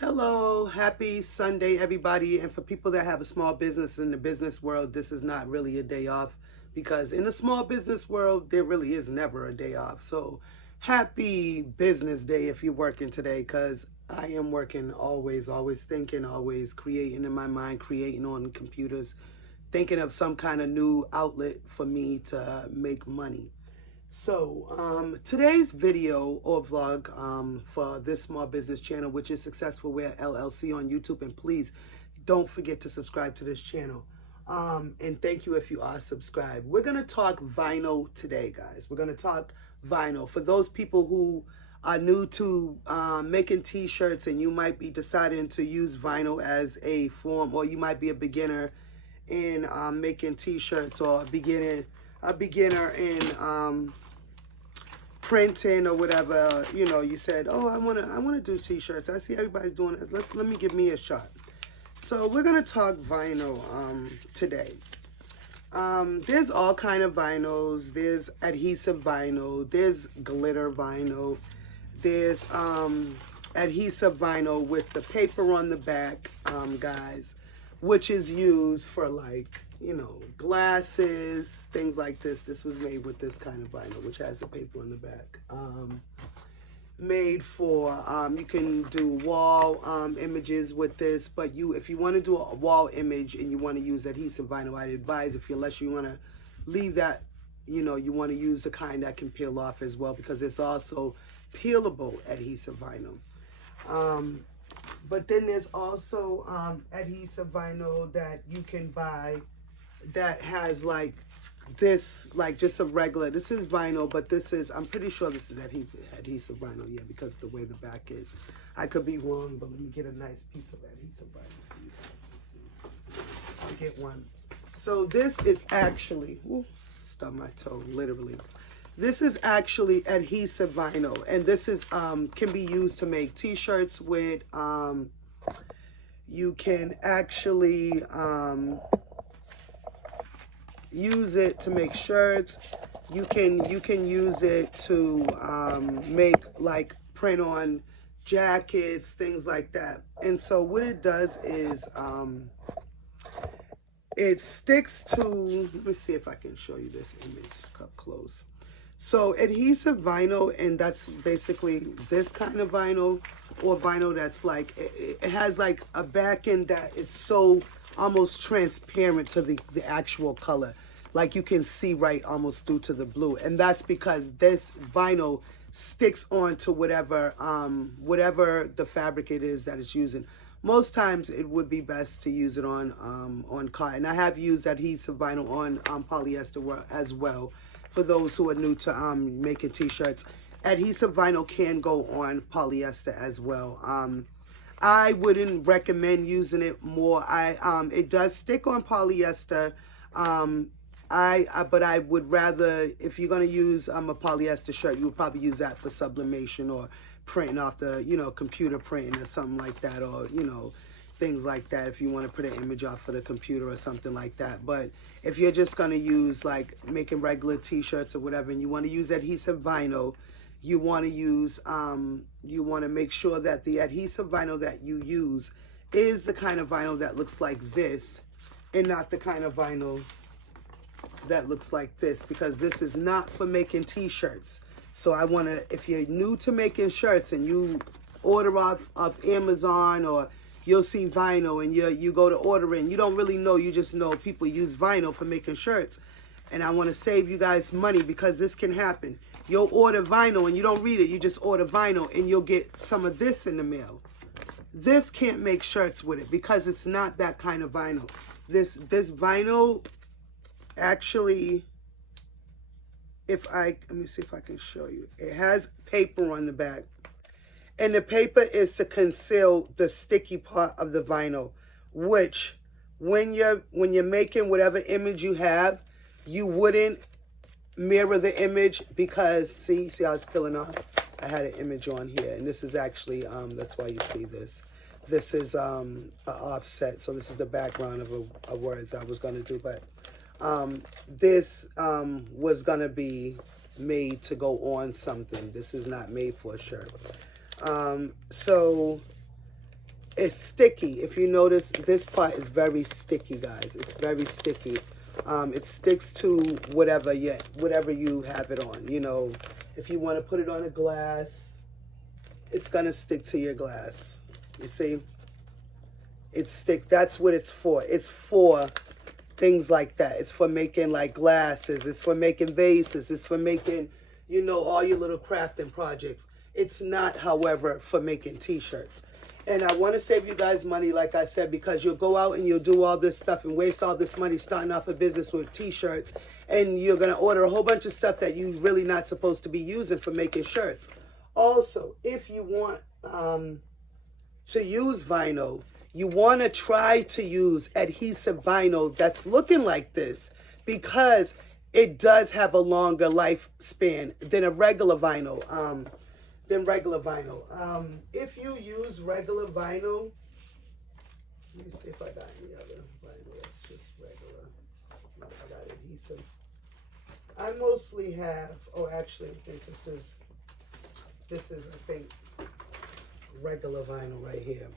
Hello, happy Sunday, everybody. And for people that have a small business in the business world, this is not really a day off because in the small business world, there really is never a day off. So happy business day if you're working today, because I am working always thinking, always creating in my mind, creating on computers, thinking of some kind of new outlet for me to make money. So today's video or vlog for this small business channel, which is Successful Wear LLC on YouTube, and please don't forget to subscribe to this channel. And thank you if you are subscribed. We're gonna talk vinyl today, guys. We're gonna talk vinyl for those people who are new to making t-shirts, and you might be deciding to use vinyl as a form, or you might be a beginner in making t-shirts, or a beginner in printing or whatever. You know, you said, oh, I wanna do t-shirts. I see everybody's doing it. Let me give me a shot. So we're gonna talk vinyl today. There's all kind of vinyls. There's adhesive vinyl, there's glitter vinyl, there's adhesive vinyl with the paper on the back, guys, which is used for, like, you know, glasses, things like this. This was made with this kind of vinyl, which has the paper on the back. Made for, you can do wall images with this, but if you want to do a wall image and you want to use adhesive vinyl, I'd advise, unless you want to leave that, you know, you want to use the kind that can peel off as well, because it's also peelable adhesive vinyl. But then there's also adhesive vinyl that you can buy that has like this, like just a regular, this is vinyl, but this is, I'm pretty sure this is adhesive vinyl, yeah, because of the way the back is. I could be wrong, but let me get a nice piece of adhesive vinyl for you guys to see. I'll get one. So this is actually, stub my toe, literally. This is actually adhesive vinyl, and this is can be used to make t-shirts with. You can actually use it to make shirts. You can use it to make, like, print on jackets, things like that. And so what it does is it sticks to, let me see if I can show you this image up close. So adhesive vinyl, and that's basically this kind of vinyl, or vinyl that's like, it has like a back end that is so almost transparent to the actual color. Like you can see right almost through to the blue. And that's because this vinyl sticks onto whatever the fabric it is that it's using. Most times it would be best to use it on cotton. I have used adhesive vinyl on polyester as well. For those who are new to making t-shirts, adhesive vinyl can go on polyester as well. I wouldn't recommend using it more. It does stick on polyester. But I would rather, if you're gonna use a polyester shirt, you would probably use that for sublimation or printing off the, you know, computer printing or something like that, or, you know, things like that, if you want to put an image off for the computer or something like that. But if you're just going to use, like, making regular t-shirts or whatever, and you want to use adhesive vinyl, you want to use, you want to make sure that the adhesive vinyl that you use is the kind of vinyl that looks like this, and not the kind of vinyl that looks like this, because this is not for making t-shirts. So I want to, if you're new to making shirts and you order off of Amazon, or you'll see vinyl and you go to order it and you don't really know, you just know people use vinyl for making shirts. And I want to save you guys money, because this can happen. You'll order vinyl and you don't read it, you just order vinyl, and you'll get some of this in the mail. This can't make shirts with it, because it's not that kind of vinyl. This vinyl actually, let me see if I can show you. It has paper on the back. And the paper is to conceal the sticky part of the vinyl, which when you're making whatever image you have, you wouldn't mirror the image, because see how it's peeling off? I had an image on here, and this is actually, that's why you see this. This is an offset, so this is the background of a words I was going to do, but this was going to be made to go on something. This is not made for a shirt. So it's sticky. If you notice, this part is very sticky, guys. It's very sticky. It sticks to whatever you have it on. You know, if you want to put it on a glass, it's gonna stick to your glass. You see, that's what it's for. It's for things like that. It's for making like glasses. It's for making vases. It's for making, you know, all your little crafting projects. It's not, however, for making t-shirts. And I want to save you guys money, like I said, because you'll go out and you'll do all this stuff and waste all this money starting off a business with t-shirts. And you're going to order a whole bunch of stuff that you're really not supposed to be using for making shirts. Also, if you want to use vinyl, you want to try to use adhesive vinyl that's looking like this, because it does have a longer lifespan than a regular vinyl. If you use regular vinyl, let me see if I got any other vinyl that's just regular. No, I got adhesive. I mostly have, oh, actually, I think this is, I think, regular vinyl right here.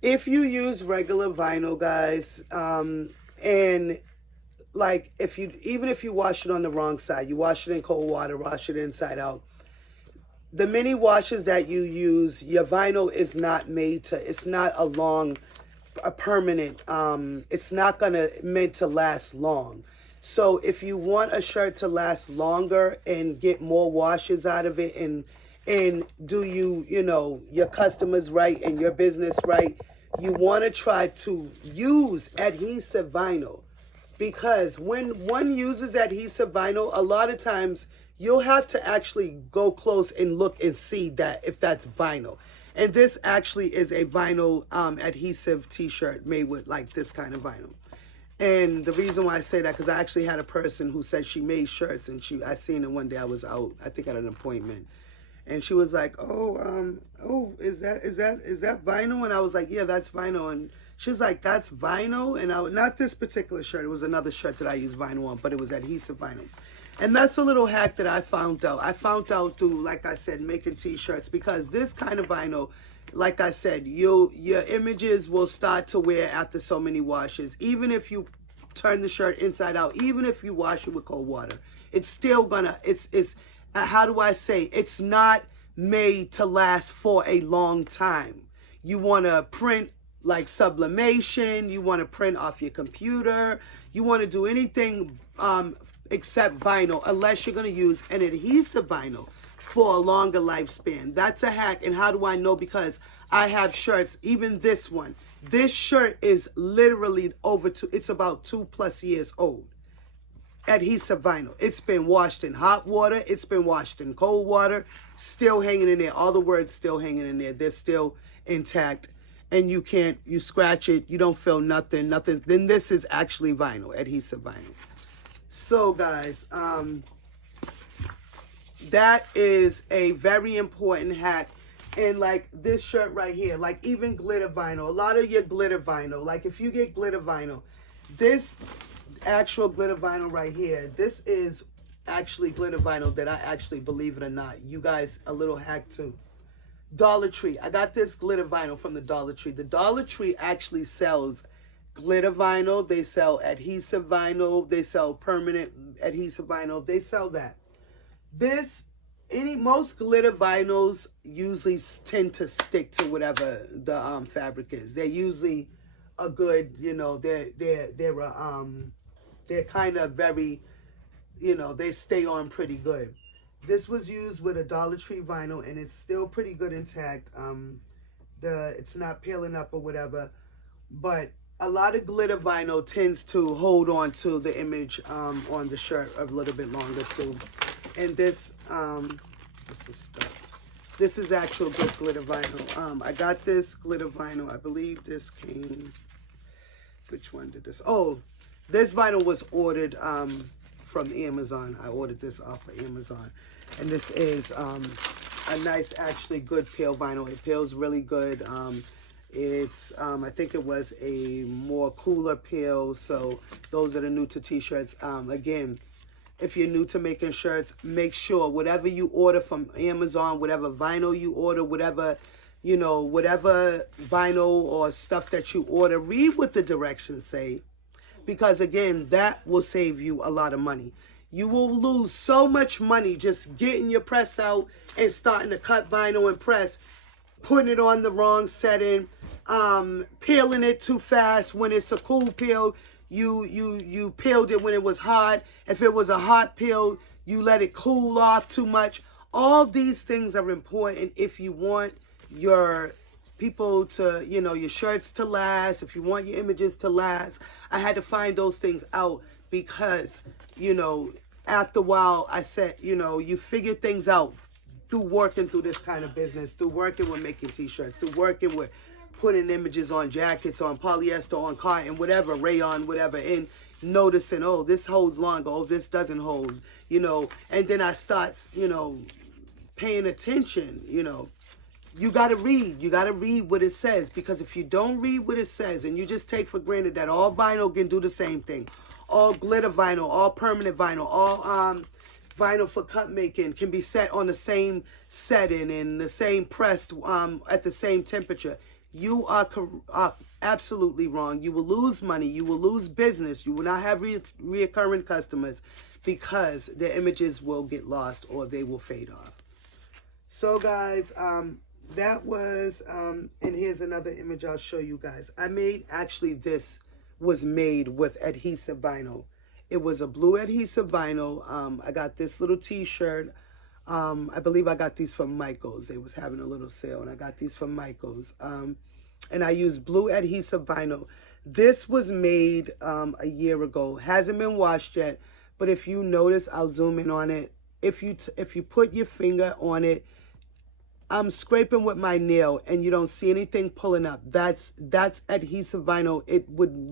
If you use regular vinyl, guys, and like even if you wash it on the wrong side, you wash it in cold water, wash it inside out, the mini washes that you use, your vinyl is not made to, it's not a permanent, it's not meant to last long. So if you want a shirt to last longer and get more washes out of it and do you know, your customers right and your business right, you want to try to use adhesive vinyl. Because when one uses adhesive vinyl, a lot of times you'll have to actually go close and look and see that if that's vinyl. And this actually is a vinyl adhesive t-shirt made with like this kind of vinyl. And the reason why I say that, because I actually had a person who said she made shirts, and I seen her one day. I was out, I think at an appointment. And she was like, oh, is that vinyl? And I was like, yeah, that's vinyl. And she's like, that's vinyl? And not this particular shirt. It was another shirt that I used vinyl on, but it was adhesive vinyl. And that's a little hack that I found out. I found out through, like I said, making t-shirts, because this kind of vinyl, like I said, your images will start to wear after so many washes. Even if you turn the shirt inside out, even if you wash it with cold water, it's still gonna, it's how do I say, it's not made to last for a long time. You want to print like sublimation, you want to print off your computer, you want to do anything except vinyl, unless you're going to use an adhesive vinyl for a longer lifespan. That's a hack. And how do I know? Because I have shirts, even this one. This shirt is literally it's about 2+ years old. Adhesive vinyl. It's been washed in hot water. It's been washed in cold water. Still hanging in there. All the words still hanging in there. They're still intact. And you scratch it. You don't feel nothing. Then this is actually vinyl, adhesive vinyl. So guys, that is a very important hack. And like this shirt right here, like even glitter vinyl, a lot of your glitter vinyl, like if you get glitter vinyl, this actual glitter vinyl right here, this is actually glitter vinyl that I actually, believe it or not, you guys, a little hack too. Dollar Tree. I got this glitter vinyl from the Dollar Tree. The Dollar Tree actually sells glitter vinyl. They sell adhesive vinyl. They sell permanent adhesive vinyl. They sell that. Most glitter vinyls usually tend to stick to whatever the fabric is. They're usually a good, you know, they're kind of very, you know, they stay on pretty good. This was used with a Dollar Tree vinyl, and it's still pretty good intact. It's not peeling up or whatever, but a lot of glitter vinyl tends to hold on to the image on the shirt a little bit longer too. And this is stuff. This is actual good glitter vinyl. I got this glitter vinyl. I believe this came. Which one did this? Oh, this vinyl was ordered from Amazon. I ordered this off of Amazon. And this is a nice, actually good peel vinyl. It peels really good. It's, I think it was a more cooler peel. So those that are new to t-shirts, again, if you're new to making shirts, make sure whatever you order from Amazon, whatever vinyl you order, whatever you know, whatever vinyl or stuff that you order, read what the directions say, because again, that will save you a lot of money. You will lose so much money just getting your press out and starting to cut vinyl and press, putting it on the wrong setting, peeling it too fast. When it's a cool peel, you peeled it when it was hot. If it was a hot peel, you let it cool off too much. All these things are important if you want your people to, you know, your shirts to last, if you want your images to last. I had to find those things out because, you know, after a while, I said, you know, you figure things out through working through this kind of business, through working with making t-shirts, through working with putting images on jackets, on polyester, on cotton, whatever, rayon, whatever, and noticing, oh, this holds longer, oh, this doesn't hold, you know. And then I start, you know, paying attention, you know. You got to read. You got to read what it says, because if you don't read what it says and you just take for granted that all vinyl can do the same thing, all glitter vinyl, all permanent vinyl, all vinyl for cut making can be set on the same setting and the same pressed at the same temperature, you are absolutely wrong. You will lose money. You will lose business. You will not have reoccurring customers because the images will get lost or they will fade off. So guys, that was, and here's another image I'll show you guys. I made, actually this was made with adhesive vinyl. It was a blue adhesive vinyl. I got this little t-shirt. I believe I got these from Michael's. They was having a little sale and I got these from Michael's. And I used blue adhesive vinyl. This was made a year ago. Hasn't been washed yet, but if you notice, I'll zoom in on it. If you put your finger on it, I'm scraping with my nail and you don't see anything pulling up. That's adhesive vinyl.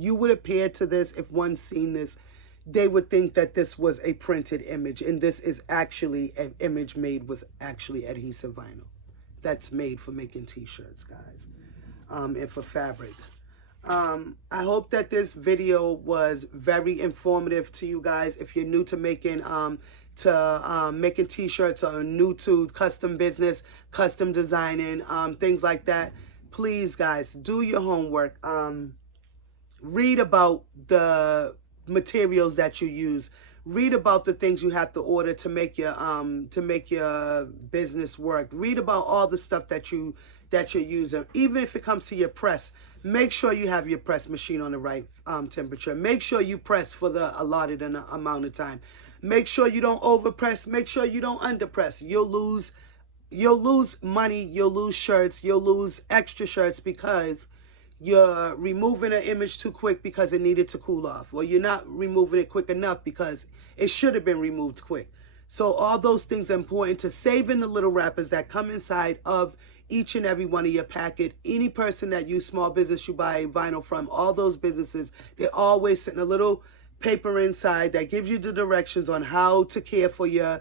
You would appear to this, if one's seen this, they would think that this was a printed image, and this is actually an image made with actually adhesive vinyl. That's made for making t-shirts, guys, and for fabric. I hope that this video was very informative to you guys. If you're new to making making t-shirts or new to custom business, custom designing, things like that, please guys, do your homework. Read about the materials that you use. Read about the things you have to order to make your business work. Read about all the stuff that you're using. Even if it comes to your press, make sure you have your press machine on the right temperature. Make sure you press for the allotted amount of time. Make sure you don't overpress. Make sure you don't underpress. You'll lose money. You'll lose shirts. You'll lose extra shirts because you're removing an image too quick because it needed to cool off. Or you're not removing it quick enough because it should have been removed quick. So all those things are important to saving the little wrappers that come inside of each and every one of your packet. Any person that you small business you buy vinyl from, all those businesses, they're always sitting a little paper inside that gives you the directions on how to care for your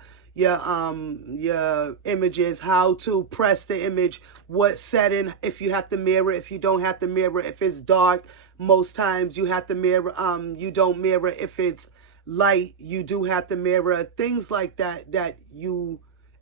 images, how to press the image, what setting, if you have to mirror, if you don't have to mirror, if it's dark, most times you have to mirror, you don't mirror. If it's light, you do have to mirror. Things like that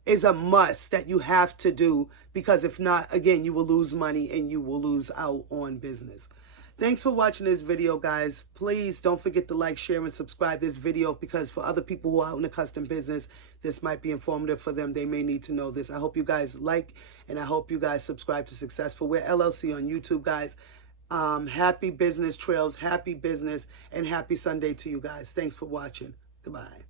is a must that you have to do, because if not, again, you will lose money and you will lose out on business. Thanks for watching this video, guys. Please don't forget to like, share, and subscribe this video, because for other people who are out in the custom business, this might be informative for them. They may need to know this. I hope you guys like, and I hope you guys subscribe to Successful Wear LLC on YouTube, guys. Happy business trails, happy business, and happy Sunday to you guys. Thanks for watching. Goodbye.